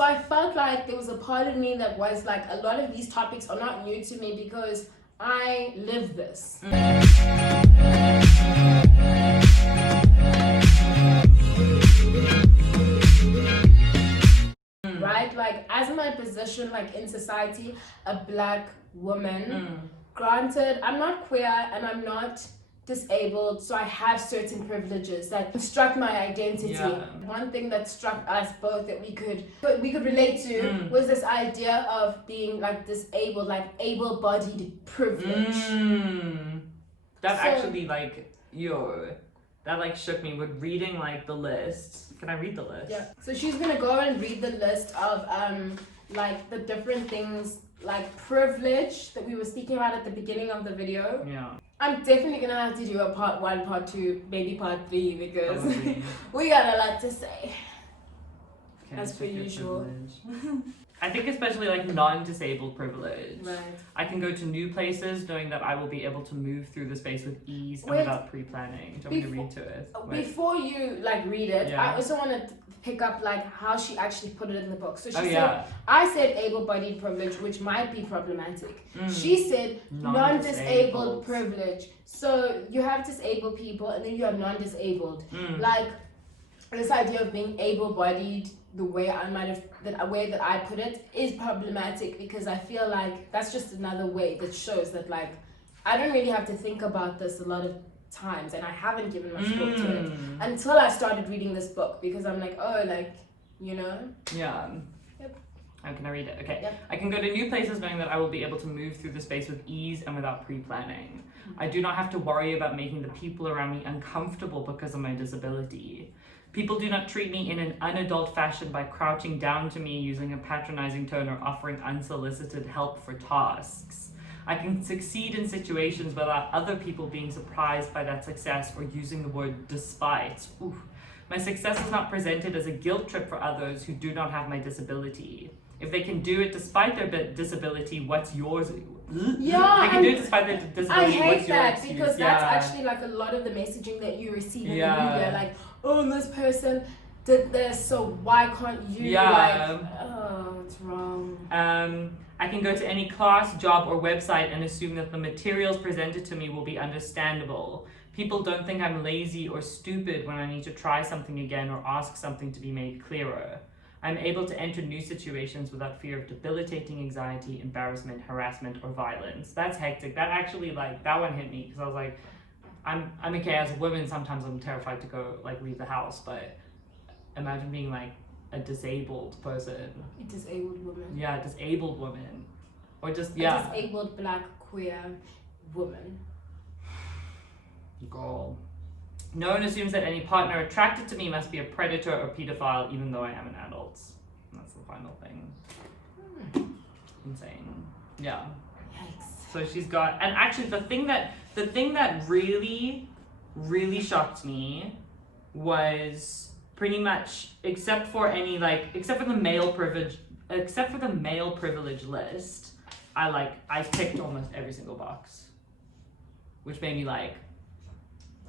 So I felt like there was a part of me that was like, a lot of these topics are not new to me because I live this. Right? Like, as my position, like in society, a black woman, granted, I'm not queer and I'm not disabled, so I have certain privileges that construct my identity. One thing that struck us both that we could relate to was this idea of being like disabled, like able-bodied privilege. That actually like that like shook me with reading like the list. Can I read the list? Yeah. So she's gonna go and read the list of like the different things like privilege that we were speaking about at the beginning of the video. Yeah. I'm definitely gonna have to do a part 1, part 2, maybe part 3 because we got a lot to say. As per usual. I think especially like non-disabled privilege. Right. I can go to new places knowing that I will be able to move through the space with ease and without pre-planning. Do you want me to read to it? Before you like read it, I also want to pick up like how she actually put it in the book. So she said, I said able-bodied privilege, which might be problematic. She said non-disabled privilege. So you have disabled people and then you have non-disabled. Like this idea of being able-bodied, the way that I put it is problematic because I feel like that's just another way that shows that like I don't really have to think about this a lot of times and I haven't given much thought to it until I started reading this book because I'm like, oh, like, you know? Yeah. Yep. How can I read it? Okay. Yep. I can go to new places knowing that I will be able to move through the space with ease and without pre-planning. I do not have to worry about making the people around me uncomfortable because of my disability. People do not treat me in an unadult fashion by crouching down to me using a patronizing tone or offering unsolicited help for tasks. I can succeed in situations without other people being surprised by that success or using the word despite. Ooh. My success is not presented as a guilt trip for others who do not have my disability. If they can do it despite their disability, what's yours? Yeah, they can do it despite their disability. I hate that because that's actually like a lot of the messaging that you receive in the media. Like, oh, this person did this, so why can't you? Like, oh, it's wrong. I can go to any class, job, or website and assume that the materials presented to me will be understandable. People don't think I'm lazy or stupid when I need to try something again or ask something to be made clearer. I'm able to enter new situations without fear of debilitating anxiety, embarrassment, harassment, or violence. That's hectic. That actually, like, that one hit me because I was like, I'm okay as a woman. Sometimes I'm terrified to go, like, leave the house, but imagine being, like, a disabled person. A disabled woman. Yeah, a disabled woman. Or just, a disabled black queer woman. Girl. No one assumes that any partner attracted to me must be a predator or pedophile, even though I am an adult. That's the final thing. Insane. Yeah. Yikes. So she's got, and actually the thing that really, really shocked me was pretty much, except for the male privilege list, I ticked almost every single box, which made me like,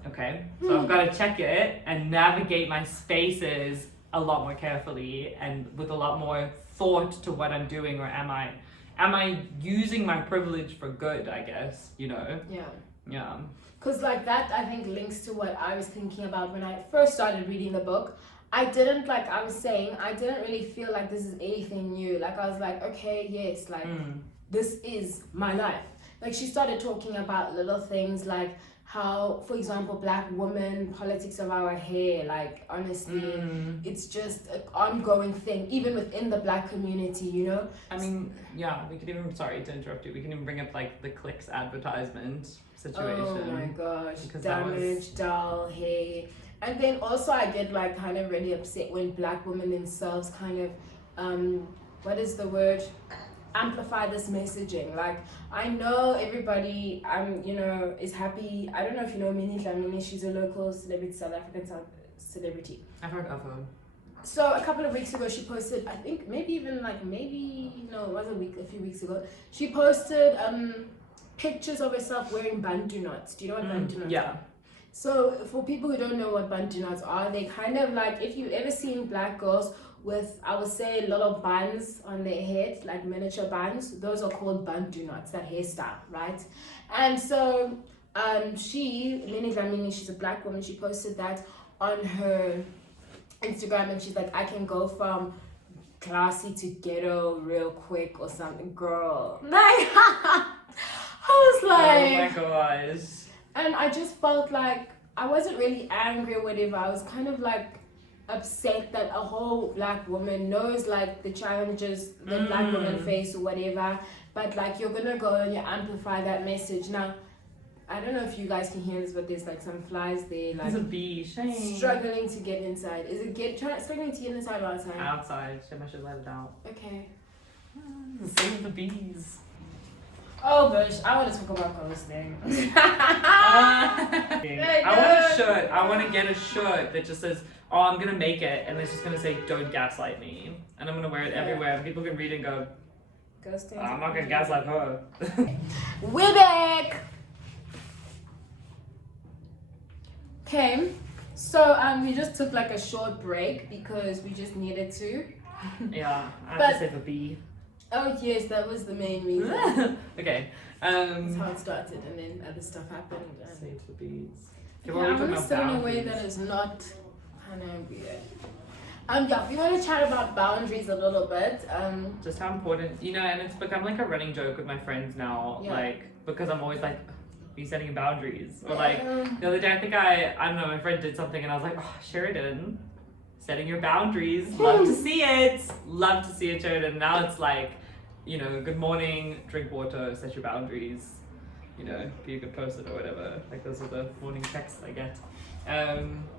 okay, so I've got to check it and navigate my spaces a lot more carefully and with a lot more thought to what I'm doing, or am I using my privilege for good, I guess, you know? Yeah. Because like that, I think, links to what I was thinking about when I first started reading the book. I didn't really feel like this is anything new. Like, I was like, okay, yes, like, this is my life. Like, she started talking about little things like how, for example, black women, politics of our hair, like, honestly, it's just an ongoing thing, even within the black community, you know? I mean, yeah, we could even, sorry to interrupt you, we can even bring up, like, the Clicks advertisement situation. Oh my gosh, damaged, dull hair. And then also I get, like, kind of really upset when black women themselves kind of, what is the word? Amplify this messaging. Like, I know everybody is happy. I don't know if you know Minnie Dlamini. She's a local celebrity, South African celebrity. I've heard of her. So a couple of weeks ago she posted, I think it was a few weeks ago, she posted pictures of herself wearing bantu knots. Do you know what bantu knots are? So for people who don't know what bantu knots are, they kind of like, if you've ever seen black girls with, I would say, little buns on their head, like miniature buns. Those are called bun do nots, that hairstyle, right? And so she, Leni Dlamini, she's a black woman, she posted that on her Instagram, and she's like, I can go from classy to ghetto real quick or something, girl. Like, I was like, oh my gosh. And I just felt like I wasn't really angry or whatever. I was kind of like upset that a whole black woman knows like the challenges that black women face or whatever, but like you're gonna go and you amplify that message. Now, I don't know if you guys can hear this, but there's like some flies there, like there's a bee, shame. struggling to get inside. Is it struggling to get inside or outside? Outside. I should let it out. Okay. Save the bees. Oh, Bush, I want to talk about ghosting. I want a shirt. I want to get a shirt that just says, oh, I'm going to make it. And it's just going to say, don't gaslight me. And I'm going to wear it everywhere. And people can read it and go, ghosting. I'm not going to gaslight her. We're back. Okay. So we just took like a short break because we just needed to. Yeah, I have to save a bee. Oh yes, that was the main reason. Okay. That's how it started, and then other stuff happened. Save the bees. Yeah, I'm gonna say in a way that is not kind of weird. Yeah, we want to chat about boundaries a little bit. Just how important, and it's become like a running joke with my friends now, like because I'm always like, are you setting boundaries? Or like the other day, I think I don't know, my friend did something, and I was like, oh, Sheridan. Setting your boundaries, love to see it, Sheridan. Now it's like, good morning, drink water, set your boundaries, be a good person or whatever. Like those are the morning texts I get.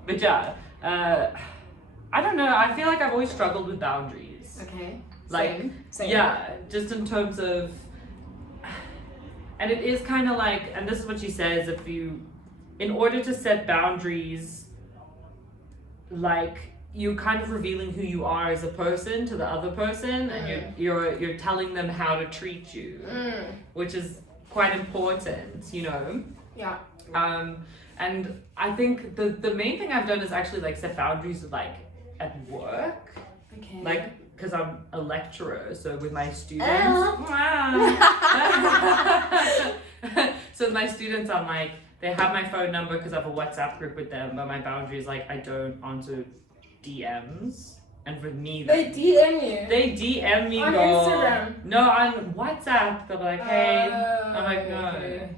But yeah, I don't know. I feel like I've always struggled with boundaries. Okay. Like, Same. Yeah, just in terms of, and it is kind of like, and this is what she says, in order to set boundaries, like, you're kind of revealing who you are as a person to the other person, and you're telling them how to treat you, which is quite important, Yeah. And I think the main thing I've done is actually like set boundaries like at work. Okay. Like, because I'm a lecturer, so with my students. So with my students, I'm like, they have my phone number because I have a WhatsApp group with them, but my boundary is like I don't answer DMs, and for me they DM you. They DM me on Instagram. No, on WhatsApp. They're like, hey. I'm like, no. Okay.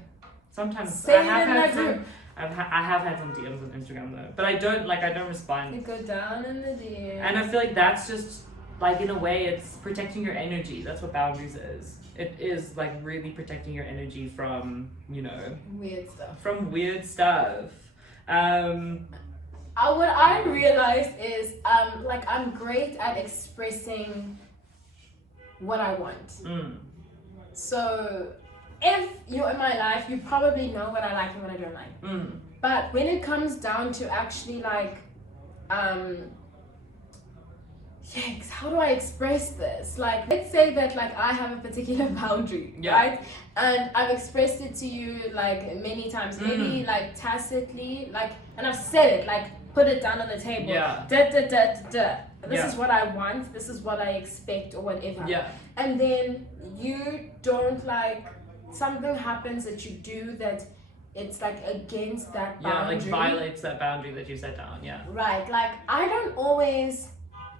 Sometimes I have had some DMs on Instagram though, but I don't respond. You go down in the DM. And I feel like that's just like, in a way, it's protecting your energy. That's what boundaries is. It is like really protecting your energy from weird stuff. What I realized is I'm great at expressing what I want. So if you're in my life, you probably know what I like and what I don't like. But when it comes down to actually like how do I express this? Like, let's say that like I have a particular boundary, right? And I've expressed it to you like many times, maybe like tacitly, like, and I've said it, like, put it down on the table. This is what I want, this is what I expect or whatever. And then you don't something happens that you do that it's like against that boundary. Like violates that boundary that you set down. Right, like I don't always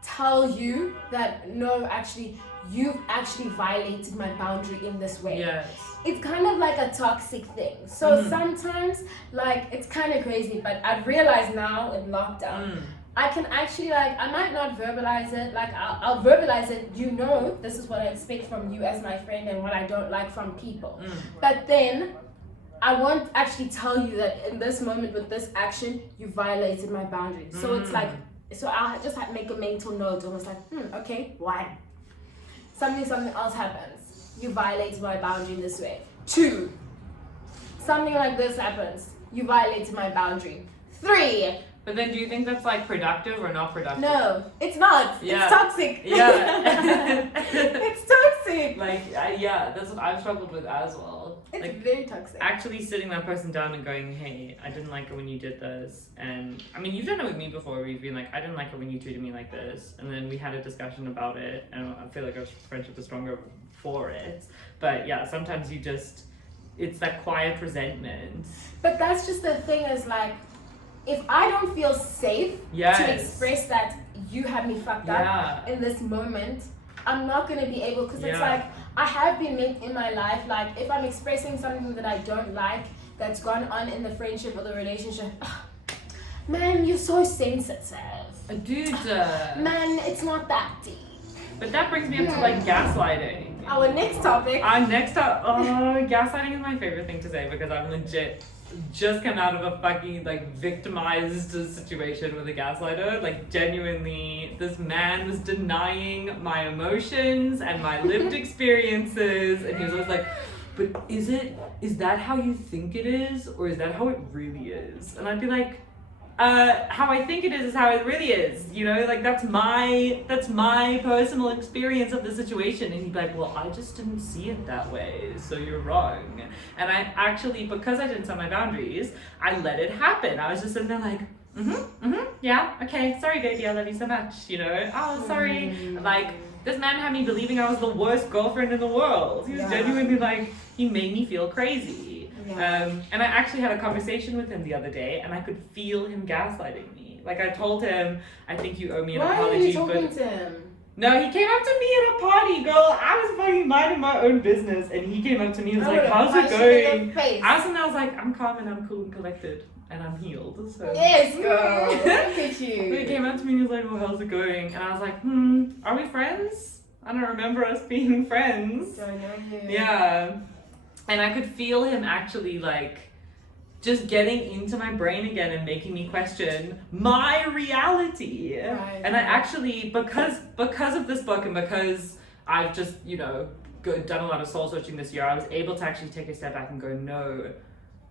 tell you that no, actually you've actually violated my boundary in this way. It's kind of like a toxic thing. So sometimes like it's kind of crazy, but I've realized now in lockdown I can actually I might not verbalize it, like I'll verbalize it, this is what I expect from you as my friend and what I don't like from people. But then I won't actually tell you that in this moment with this action you violated my boundary. So it's like, so I'll just make a mental note, almost like, okay, why? Something else happens. You violated my boundary in this way. 2, something like this happens. You violated my boundary. 3. But then do you think that's like productive or not productive? No, it's not. It's toxic. It's toxic. that's what I've struggled with as well. It's very toxic. Actually sitting that person down and going, hey, I didn't like it when you did this. And I mean, you've done it with me before where you've been like, I didn't like it when you treated me like this. And then we had a discussion about it. And I feel like our friendship is stronger for it. But yeah, sometimes it's that quiet resentment. But that's just the thing is like, if I don't feel safe to express that you had me fucked up in this moment, I'm not going to be able, because it's like, I have been made in my life, like, if I'm expressing something that I don't like, that's gone on in the friendship or the relationship, man, you're so sensitive. Dude. Man, it's not that deep. But that brings me up to, like, gaslighting. Our next topic. Gaslighting is my favorite thing to say because I'm legit just come out of a fucking like victimized situation with a gaslighter. Like genuinely, this man was denying my emotions and my lived experiences, and he was always like, but is that how you think it is, or is that how it really is? And I'd be like, how I think it is how it really is, you know, like that's my personal experience of the situation. And he'd be like, well, I just didn't see it that way, so you're wrong. And I actually, because I didn't set my boundaries, I let it happen. I was just sitting there like, yeah, okay, sorry baby, I love you so much, you know, oh sorry. Like, this man had me believing I was the worst girlfriend in the world. He was genuinely like, he made me feel crazy. And I actually had a conversation with him the other day, and I could feel him gaslighting me. Like, I told him, I think you owe me an apology. Why are you talking to him? No, he came up to me at a party, girl. I was fucking minding my own business, and he came up to me and was like, how's it going? I was like, I'm calm and I'm cool and collected, and I'm healed. So. Yes, girl. Look at you. He came up to me and he was like, well, how's it going? And I was like, are we friends? I don't remember us being friends. Don't know him. Yeah. And I could feel him actually like just getting into my brain again and making me question my reality. Right. And I actually, because of this book and because I've just, you know, done a lot of soul searching this year, I was able to actually take a step back and go, no,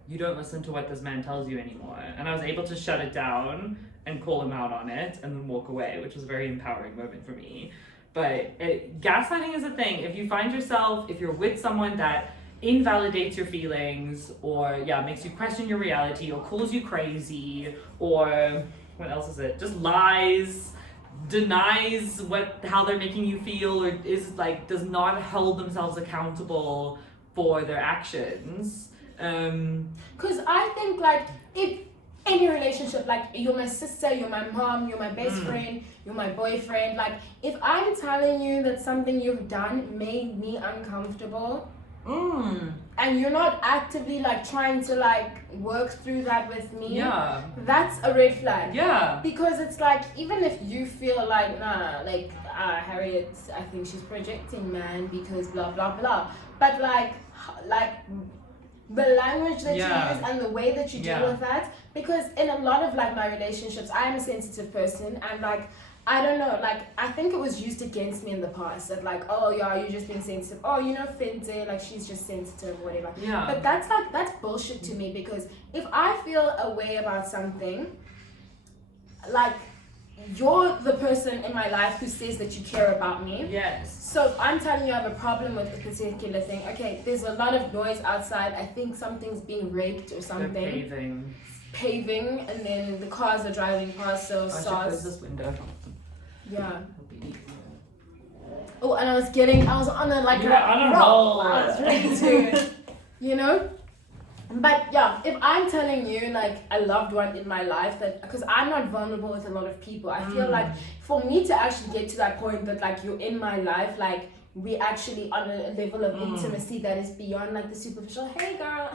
you don't listen to what this man tells you anymore. And I was able to shut it down and call him out on it and then walk away, which was a very empowering moment for me. But gaslighting is a thing. If you find yourself, if you're with someone that invalidates your feelings, or makes you question your reality, or calls you crazy, or what else is it? Just lies, denies how they're making you feel, or is like does not hold themselves accountable for their actions. Because I think like if in your relationship, like you're my sister, you're my mom, you're my best friend, you're my boyfriend, like if I'm telling you that something you've done made me uncomfortable, and you're not actively like trying to like work through that with me, that's a red flag. Because it's like, even if you feel like Harriet, I think she's projecting, man, because blah blah blah, but like the language that you use and the way that you deal with that, because in a lot of like my relationships, I am a sensitive person, and like I don't know, like, I think it was used against me in the past, that like, oh yeah, you're just being sensitive, oh, you know, Finte, like, she's just sensitive, whatever. But that's bullshit to me, because if I feel a way about something, like, you're the person in my life who says that you care about me. So if I'm telling you I have a problem with a particular thing, okay, there's a lot of noise outside, I think something's being raped or something. Paving, and then the cars are driving past, so I should close this window. Oh, and I was on a like on a roll. I was ready to, you know. But yeah, if I'm telling you like a loved one in my life, that because I'm not vulnerable with a lot of people, I feel like for me to actually get to that point that like you're in my life, like we actually on a level of intimacy that is beyond like the superficial, hey girl,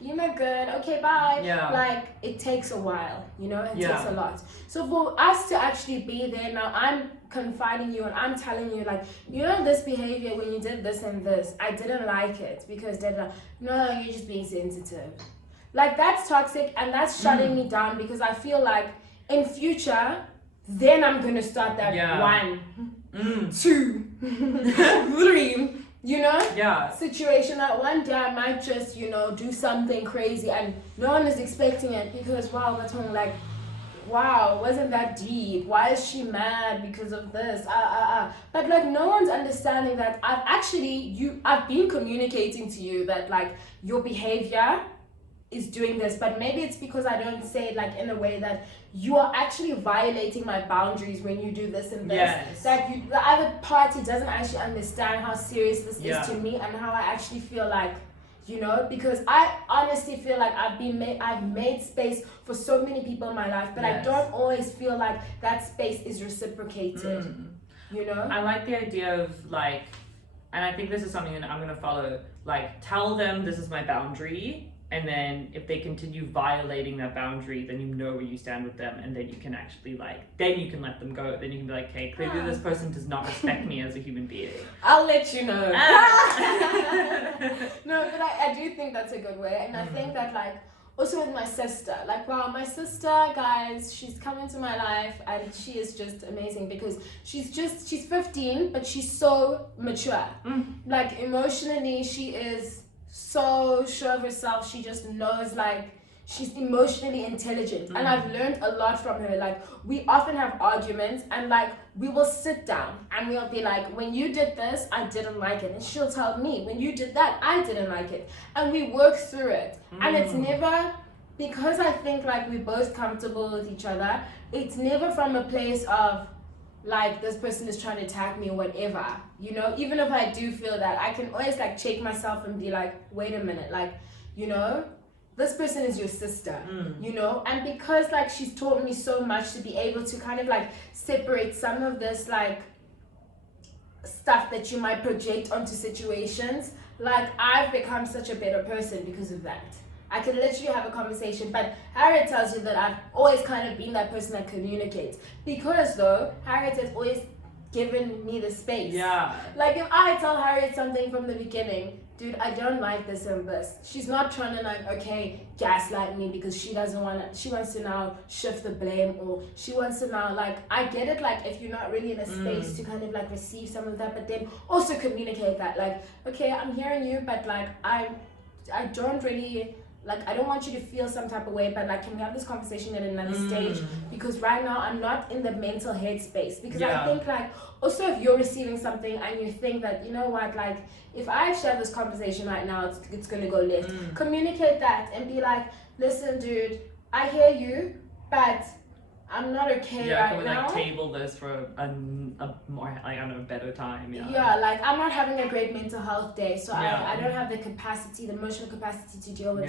you look good, okay, bye. Like it takes a while, you know, it takes a lot. So for us to actually be there now, I'm confiding you and I'm telling you like, you know, this behavior when you did this and this, I didn't like it because no, you're just being sensitive. Like that's toxic, and that's shutting me down, because I feel like in future, then I'm gonna start that 1, 2, 3, you know, situation that one day I might just, you know, do something crazy and no one is expecting it, because wow, that's when like wow, wasn't that deep? Why is she mad because of this? But like no one's understanding that I've been communicating to you that like your behavior is doing this, but maybe it's because I don't say it like in a way that you are actually violating my boundaries when you do this and this. Yes. That the other party doesn't actually understand how serious this is to me and how I actually feel like, you know, because I honestly feel like I've made space for so many people in my life, but I don't always feel like that space is reciprocated. You know? I like the idea of like, and I think this is something that I'm gonna follow, like tell them this is my boundary, and then if they continue violating that boundary, then you know where you stand with them, and then you can actually like, then you can let them go. Then you can be like, okay, clearly this person does not respect me as a human being. I'll let you know. No, but I do think that's a good way, and I think that like also with my sister, like wow, my sister, guys, she's come into my life and she is just amazing because she's 15, but she's so mature. Like emotionally, she is so sure of herself. She just knows, like she's emotionally intelligent, and I've learned a lot from her. Like we often have arguments, and like we will sit down and we'll be like, when you did this, I didn't like it, and she'll tell me, when you did that, I didn't like it, and we work through it. And it's never because I think like we're both comfortable with each other. It's never from a place of like this person is trying to attack me or whatever, you know. Even if I do feel that, I can always like check myself and be like, wait a minute, like, you know, this person is your sister, you know. And because like she's taught me so much to be able to kind of like separate some of this like stuff that you might project onto situations, like I've become such a better person because of that. I can literally have a conversation, but Harriet tells you that I've always kind of been that person that communicates, because though Harriet has always given me the space. Yeah. Like if I tell Harriet something from the beginning, dude, I don't like this and this, she's not trying to like, okay, gaslight me because she wants to now shift the blame, or she wants to now like, I get it, like if you're not really in a space to kind of like receive some of that, but then also communicate that like, okay, I'm hearing you, but like I don't really, like I don't want you to feel some type of way, but like can we have this conversation at another stage, because right now I'm not in the mental headspace. Because I think like also if you're receiving something and you think that, you know what, like if I share this conversation right now, it's gonna go left, communicate that and be like, listen dude, I hear you, but I'm not okay right can we now. like table this for a more, like, I don't know, better time. Yeah, like I'm not having a great mental health day, so I don't have the capacity, the emotional capacity to deal with,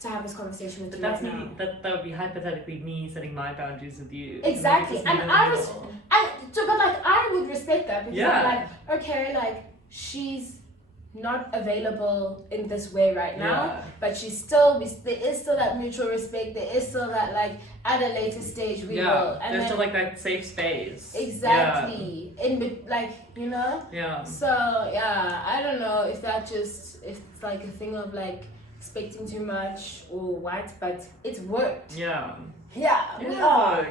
to have this conversation with you that's right me, now. that would be hypothetically me setting my boundaries with you. Exactly, but like I would respect that, because I'm like, okay, like she's not available in this way right now, but she's still, there is still that mutual respect, there is still that like at a later stage we will, and there's still like that safe space. Exactly. In like, you know. So I don't know if if it's like a thing of like expecting too much or what, but it's worked. We are.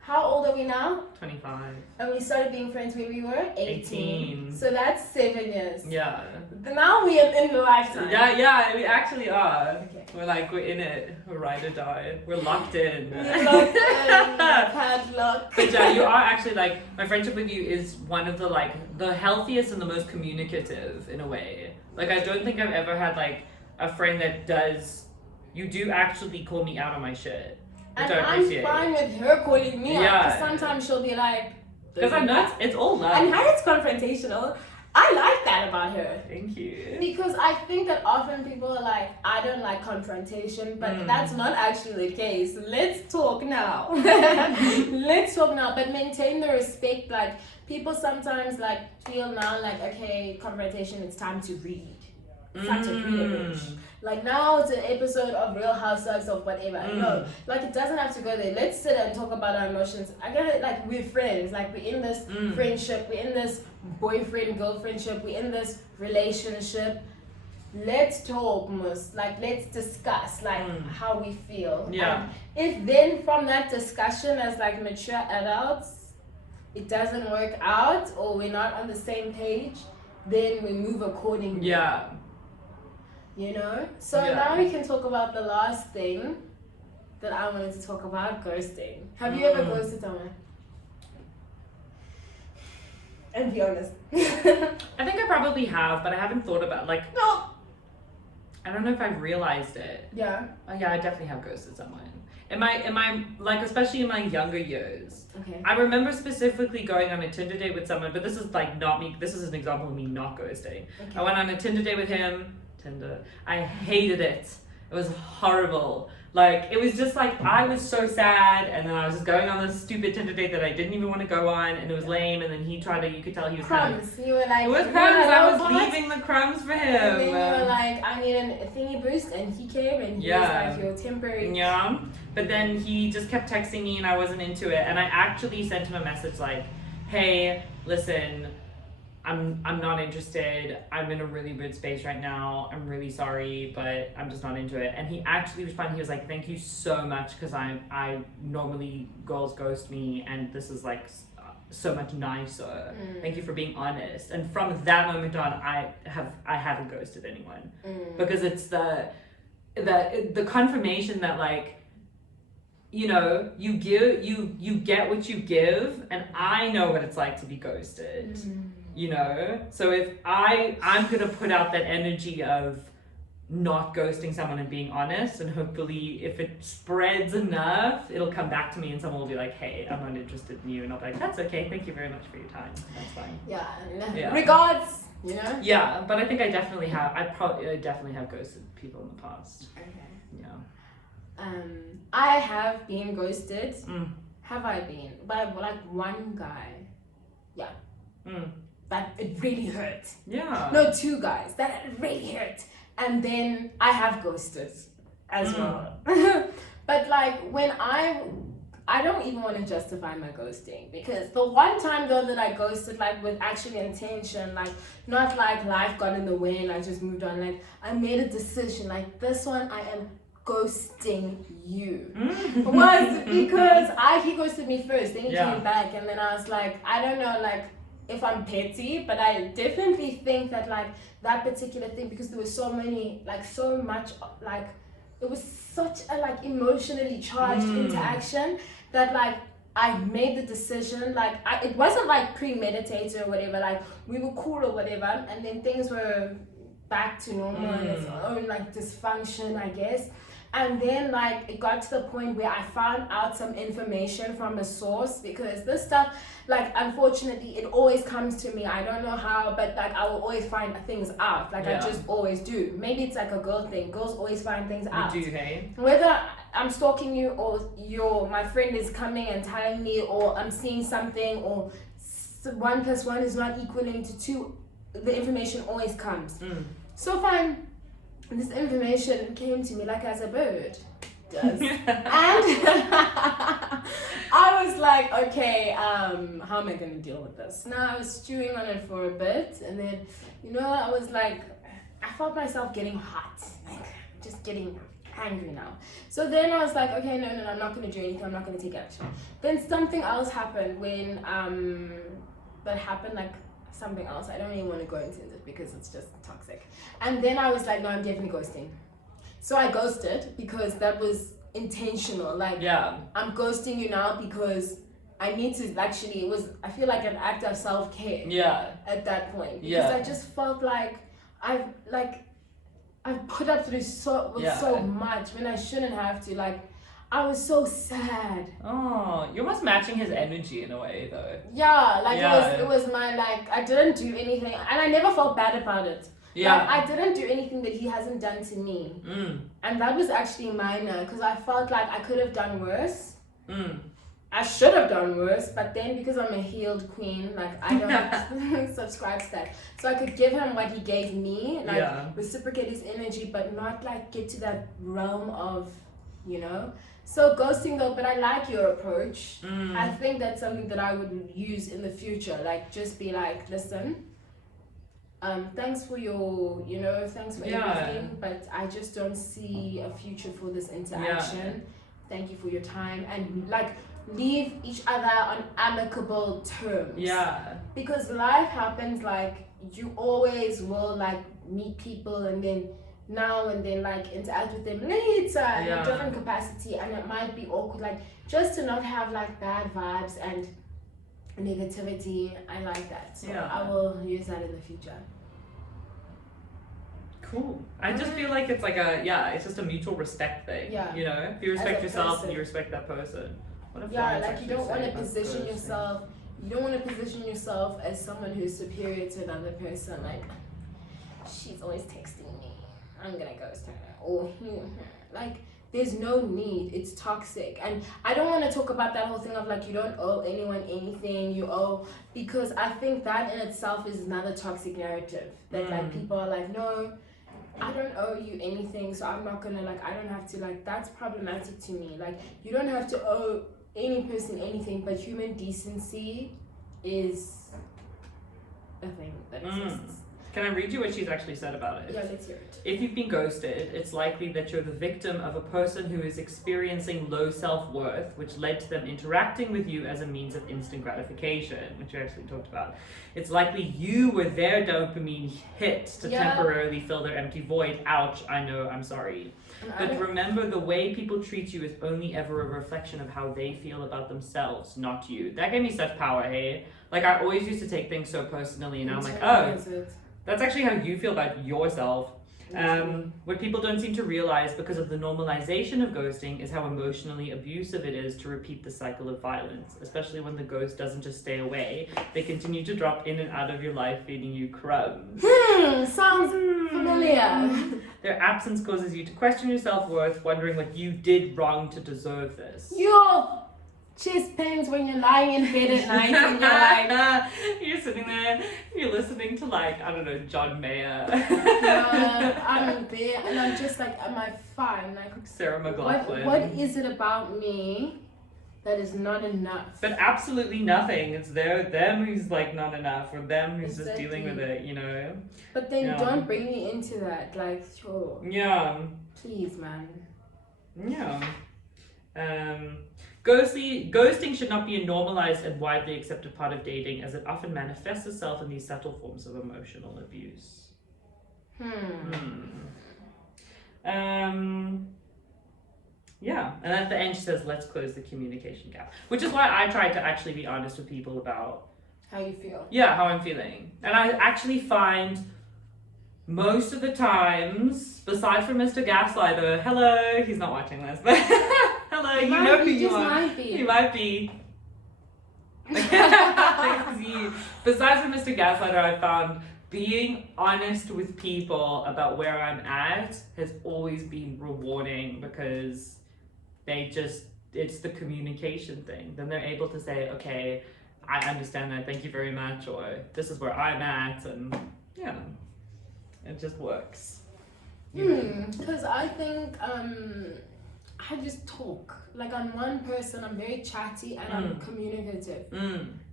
How old are we now? 25. And we started being friends when we were 18. 18. So that's 7 years. Yeah. Now we are in the lifetime. Yeah, we actually are. Okay. We're in it. We're ride or die. We're locked in. We're locked in. Padlock. But yeah, you are actually like, my friendship with you is one of the like the healthiest and the most communicative in a way. Like I don't think I've ever had like a friend that you do actually call me out on my shit. And I'm fine with her calling me out, because sometimes she'll be like, because I know it's all love. And Harriet's confrontational. I like that about her. Thank you. Because I think that often people are like, I don't like confrontation, but that's not actually the case. Let's talk now. Let's talk now, but maintain the respect. Like people sometimes like feel now like, okay, confrontation, it's time to read. It's time to read a bitch. Like now it's an episode of Real Housewives of whatever. No, like it doesn't have to go there. Let's sit and talk about our emotions. I get it, like we're friends. Like we're in this friendship. We're in this boyfriend-girlfriendship. We're in this relationship. Let's talk, like let's discuss like how we feel. And if then from that discussion as like mature adults, it doesn't work out or we're not on the same page, then we move accordingly. You know? So now we can talk about the last thing, that I wanted to talk about ghosting. Have you ever ghosted someone? And be honest. I think I probably have, but I haven't thought about no. I don't know if I've realized it. Yeah. Yeah, I definitely have ghosted someone. Am I like, especially in my younger years? Okay. I remember specifically going on a Tinder date with someone, but this is like not me. This is an example of me not ghosting. Okay. I went on a Tinder date with him. I hated it. It was horrible. Like, it was just like, I was so sad, and then I was just going on this stupid Tinder date that I didn't even want to go on, and it was lame, and then he tried to, you could tell he was crumbs. You were like, it was crumbs, I was leaving the crumbs for him. And then you were like, I need a thingy boost, and he came, and he was like, your temporary. Yeah, but then he just kept texting me, and I wasn't into it, and I actually sent him a message like, hey, listen, I'm not interested. I'm in a really weird space right now. I'm really sorry, but I'm just not into it. And he actually responded. He was like, thank you so much, because I normally girls ghost me, and this is like so much nicer. Thank you for being honest. And from that moment on, I haven't ghosted anyone, because it's the confirmation that, like, you know, you get what you give, and I know what it's like to be ghosted. You know, so if I'm gonna put out that energy of not ghosting someone and being honest, and hopefully if it spreads enough, it'll come back to me, and someone will be like, hey, I'm not interested in you, and I'll be like, that's okay, thank you very much for your time, that's fine. Yeah. Regards, you know. Yeah, but I think I definitely have. I definitely have ghosted people in the past. Okay. Yeah. I have been ghosted. Have I been? By like one guy. Yeah. That it really hurt. Yeah. No, two guys. That it really hurt. And then I have ghosted as well. But like, when I don't even want to justify my ghosting, because the one time though that I ghosted, like with actually intention, like not like life got in the way and I just moved on, like I made a decision, like this one I am ghosting you, was because he ghosted me first, then he came back, and then I was like, I don't know, like if I'm petty, but I definitely think that like that particular thing, because there was so many, like so much, like it was such a like emotionally charged interaction that like I made the decision, like it wasn't like premeditated or whatever, like we were cool or whatever, and then things were back to normal and its own like dysfunction, I guess. And then like it got to the point where I found out some information from a source, because this stuff, like unfortunately it always comes to me, I don't know how, but like I will always find things out, like I just always do. Maybe it's like a girl thing, girls always find things out. You do, hey? Whether I'm stalking you, or my friend is coming and telling me, or I'm seeing something, or 1 + 1 is not equaling to 2, the information always comes. So fine, this information came to me like as a bird does. And I was like, okay, how am I going to deal with this? Now I was stewing on it for a bit, and then, you know, I was like, I felt myself getting hot, like just getting angry now. So then I was like, okay, no, I'm not going to do anything, I'm not going to take action. Then something else happened when, that happened, like something else. I don't even want to go into it because it's just toxic. And then I was like, no, I'm definitely ghosting. So I ghosted because that was intentional. Like, I'm ghosting you now because I need to actually, I feel like an act of self-care at that point. Because I just felt like I've put up through so much when I shouldn't have to. Like, I was so sad. Oh, you're almost matching his energy in a way, though. Yeah, like it was my, like, I didn't do anything, and I never felt bad about it. Yeah. Like, I didn't do anything that he hasn't done to me. And that was actually minor, because I felt like I could have done worse. I should have done worse, but then because I'm a healed queen, like, I don't subscribe to that. So I could give him what he gave me, like, reciprocate his energy, but not, like, get to that realm of, you know. So ghosting though, but I like your approach. I think that's something that I would use in the future. Like, just be like, listen, thanks for your, you know, thanks for everything, but I just don't see a future for this interaction. Thank you for your time, and like leave each other on amicable terms. Because life happens, like you always will like meet people, and then now and then like interact with them later in a different capacity, and it might be awkward, like just to not have like bad vibes and negativity. I like that, so I will use that in the future. Cool. I just feel like it's like it's just a mutual respect thing. Yeah. You know, if you respect yourself and you respect that person. Like you don't want to position yourself. You don't want to position yourself as someone who's superior to another person. Like, she's always texting me, I'm gonna ghost her. Or like, there's no need. It's toxic. And I don't want to talk about that whole thing of like you don't owe anyone anything. You owe, because I think that in itself is another toxic narrative that like people are like, no, I don't owe you anything, so I'm not gonna like, I don't have to, like, that's problematic to me. Like, you don't have to owe any person anything, but human decency is a thing that exists. Can I read you what she's actually said about it? Yeah, let's hear it. If you've been ghosted, it's likely that you're the victim of a person who is experiencing low self-worth, which led to them interacting with you as a means of instant gratification, which you actually talked about. It's likely you were their dopamine hit to temporarily fill their empty void. Ouch, I know, I'm sorry. But remember, the way people treat you is only ever a reflection of how they feel about themselves, not you. That gave me such power, hey? Like, I always used to take things so personally, and now I'm like, oh, that's actually how you feel about yourself. What people don't seem to realize because of the normalization of ghosting is how emotionally abusive it is to repeat the cycle of violence, especially when the ghost doesn't just stay away. They continue to drop in and out of your life, feeding you crumbs. Sounds familiar. Their absence causes you to question your self-worth, wondering what you did wrong to deserve this. Your chest pains when you're lying in bed at night and you're like... You're sitting there, you're listening to like, I don't know, John Mayer. I'm there and I'm just like, am I fine? Like, Sarah McLachlan. What is it about me that is not enough? But absolutely nothing. It's them who's like not enough, or them who's just dealing with it, you know? But then don't bring me into that, like, sure. Yeah. Please, man. Yeah. Ghosting should not be a normalized and widely accepted part of dating, as it often manifests itself in these subtle forms of emotional abuse. Yeah, and at the end she says, let's close the communication gap. Which is why I try to actually be honest with people about how you feel. Yeah, how I'm feeling. And I actually find most of the times, besides from Mr. Gaslighter, hello, he's not watching this, but hello, you know who you are. He might be. Besides from Mr. Gaslighter, I found being honest with people about where I'm at has always been rewarding, because it's the communication thing. Then they're able to say, okay, I understand that, thank you very much, or this is where I'm at, and yeah, it just works. Because I think I just talk. Like, I'm one person, I'm very chatty and I'm communicative.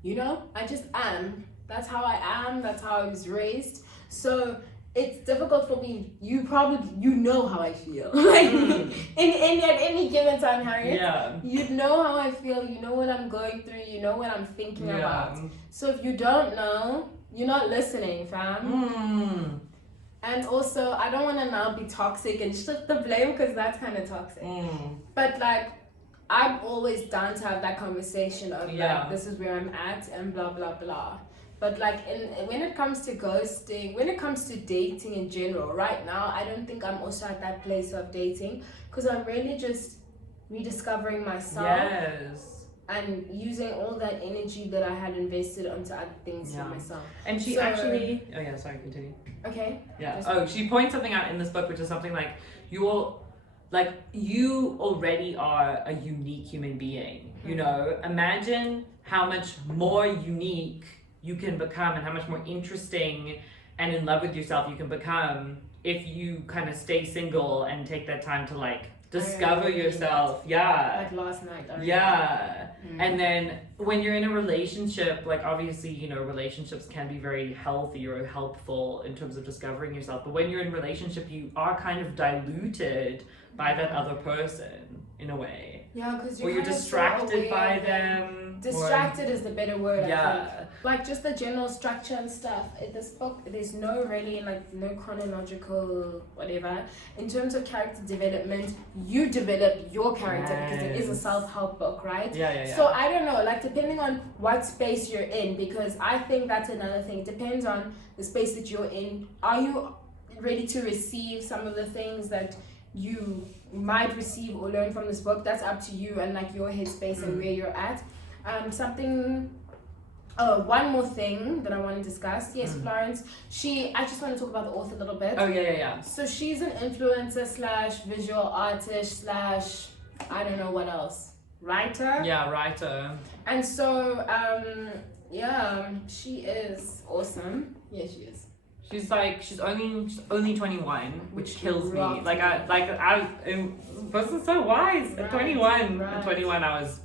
You know, I just am. That's how I am, that's how I was raised. So it's difficult for me. You know how I feel. Like at any given time, Harriet. Yeah. You know how I feel, you know what I'm going through, you know what I'm thinking about. So if you don't know, you're not listening, fam. And also, I don't want to now be toxic and shift the blame, because that's kind of toxic. But like, I'm always down to have that conversation of like, this is where I'm at and blah, blah, blah. But like, when it comes to ghosting, when it comes to dating in general, right now, I don't think I'm also at that place of dating, because I'm really just rediscovering myself. Yes. And using all that energy that I had invested onto other things for myself. And she actually... Oh yeah, sorry, continue. Okay. Yeah. She points something out in this book, which is something like, you already are a unique human being. You know, imagine how much more unique you can become, and how much more interesting and in love with yourself you can become if you kind of stay single and take that time to like discover yourself. Like last night. And then when you're in a relationship, like obviously, you know, relationships can be very healthy or helpful in terms of discovering yourself, but when you're in a relationship, you are kind of diluted by that other person in a way. Yeah, because or you're distracted by them. Distracted is the better word. Yeah. I think. Like just the general structure and stuff. In this book, there's no really like no chronological whatever. In terms of character development, you develop your character because it is a self-help book, right? Yeah. So I don't know, like depending on what space you're in, because I think that's another thing. It depends on the space that you're in. Are you ready to receive some of the things that you might receive or learn from this book? That's up to you and like your headspace and where you're at. One more thing that I want to discuss. Yes, Florence. I just want to talk about the author a little bit. Oh yeah. So she's an influencer / visual artist / I don't know what else. Writer. Yeah, writer. And so she is awesome. Yeah, she is. She's only 21, which kills me. It wasn't so wise. At 21, I was,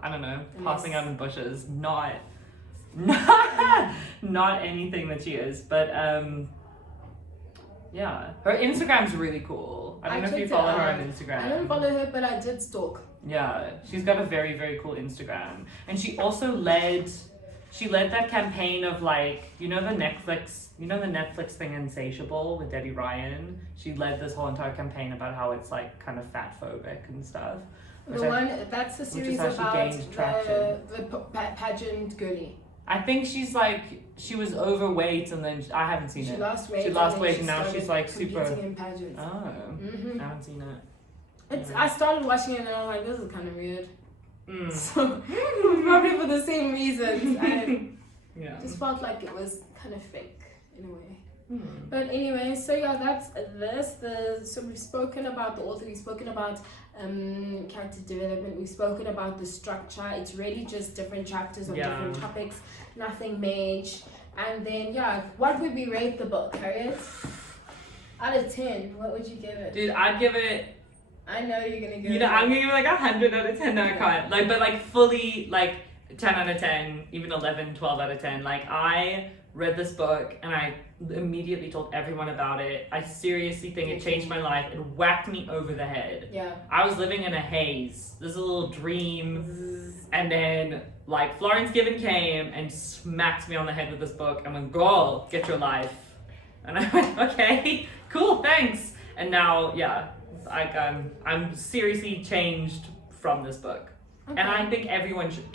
I don't know, passing out in bushes. Not anything that she is, but yeah, her Instagram's really cool. I don't know if you follow her on Instagram. I don't follow her, but I did stalk. Yeah, she's got a very, very cool Instagram, and she also led that campaign of like, the Netflix thing Insatiable with Debbie Ryan. She led this whole entire campaign about how it's like kind of fat phobic and stuff. That's the series about the pageant girly. I think she was overweight and then I haven't seen it. She lost weight and now she's like super. In pageants. Oh, I haven't seen it. I started watching it and I was like, this is kind of weird. So probably for the same reasons. I just felt like it was kind of fake in a way. But anyway, so yeah, that's this. So we've spoken about the author, we've spoken about character development, we've spoken about the structure. It's really just different chapters on different topics, nothing major. And then what would we rate the book, Harriet? Out of 10, what would you give it? Dude, I'd give it. I know you're gonna give it. I'm gonna give it like 100 out of 10. No, I can't. But fully 10 out of 10, even 11, 12 out of 10. I read this book and I immediately told everyone about it. I seriously think it changed my life. It whacked me over the head. Yeah. I was living in a haze. This is a little dream. And then Florence Given came and smacked me on the head with this book and went, girl, get your life. And I went, okay, cool, thanks. And now, I'm seriously changed from this book. Okay. And I think everyone should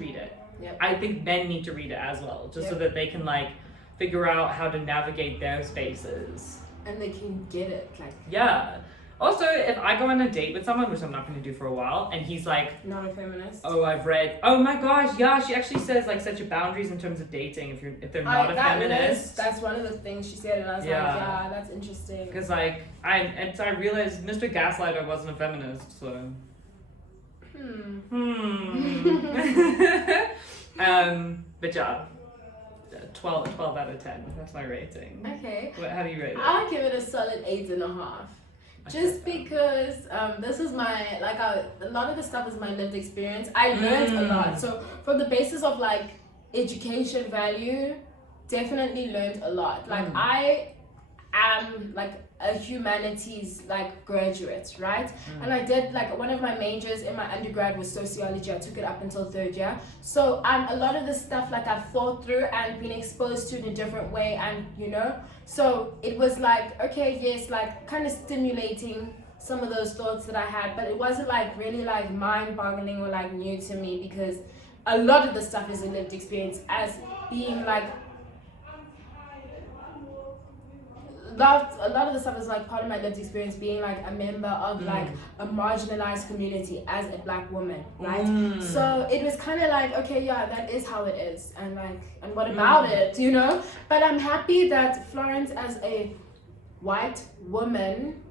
read it. Yep. I think men need to read it as well, just so that they can figure out how to navigate their spaces. And they can get it. Yeah. Also, if I go on a date with someone, which I'm not going to do for a while, and he's not a feminist. Oh, I've read. Oh my gosh, yeah. She actually says set your boundaries in terms of dating if they're not a feminist. That's one of the things she said, and I was like, that's interesting. Because I realized Mr. Gaslighter wasn't a feminist, so. But yeah, 12 out of 10. That's my rating. Okay. How do you rate it? I'll give it a solid 8.5. Just because this is my a lot of the stuff is my lived experience. I learned a lot. So from the basis of education value, definitely learned a lot. I am a humanities graduate, right? And I did one of my majors in my undergrad was sociology. I took it up until 3rd year. So a lot of the stuff I've thought through and been exposed to in a different way, and so it was okay, yes, kind of stimulating some of those thoughts that I had, but it wasn't really mind-boggling or new to me, because a lot of the stuff is a lived experience, as being a lot of the stuff is part of my lived experience, being a member of a marginalized community as a Black woman, right? So it was kind of okay, yeah, that is how it is, and and what about it, But I'm happy that Florence, as a white woman,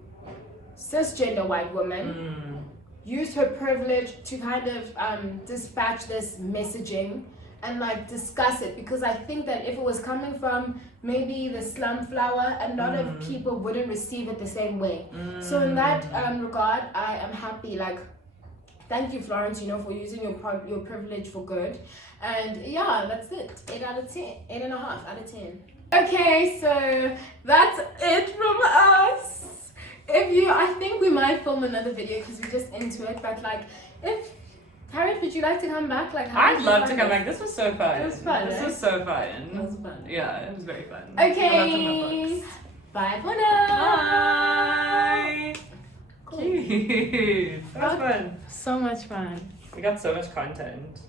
cisgender white woman, used her privilege to kind of dispatch this messaging and discuss it, because I think that if it was coming from maybe the slum flower, a lot of people wouldn't receive it the same way. So in that regard, I am happy. Thank you, Florence, for using your privilege for good. And yeah, that's it. 8 out of 10, 8.5 out of 10. Okay, so that's it from us. I think we might film another video because we're just into it. But like, if Harriet, would you like to come back? Like, I'd love to come back. This was so fun. It was fun. This was so fun. It was fun. Yeah, it was very fun. Okay. Bye for now. Bye. Cool. Cute. That was fun. So much fun. We got so much content.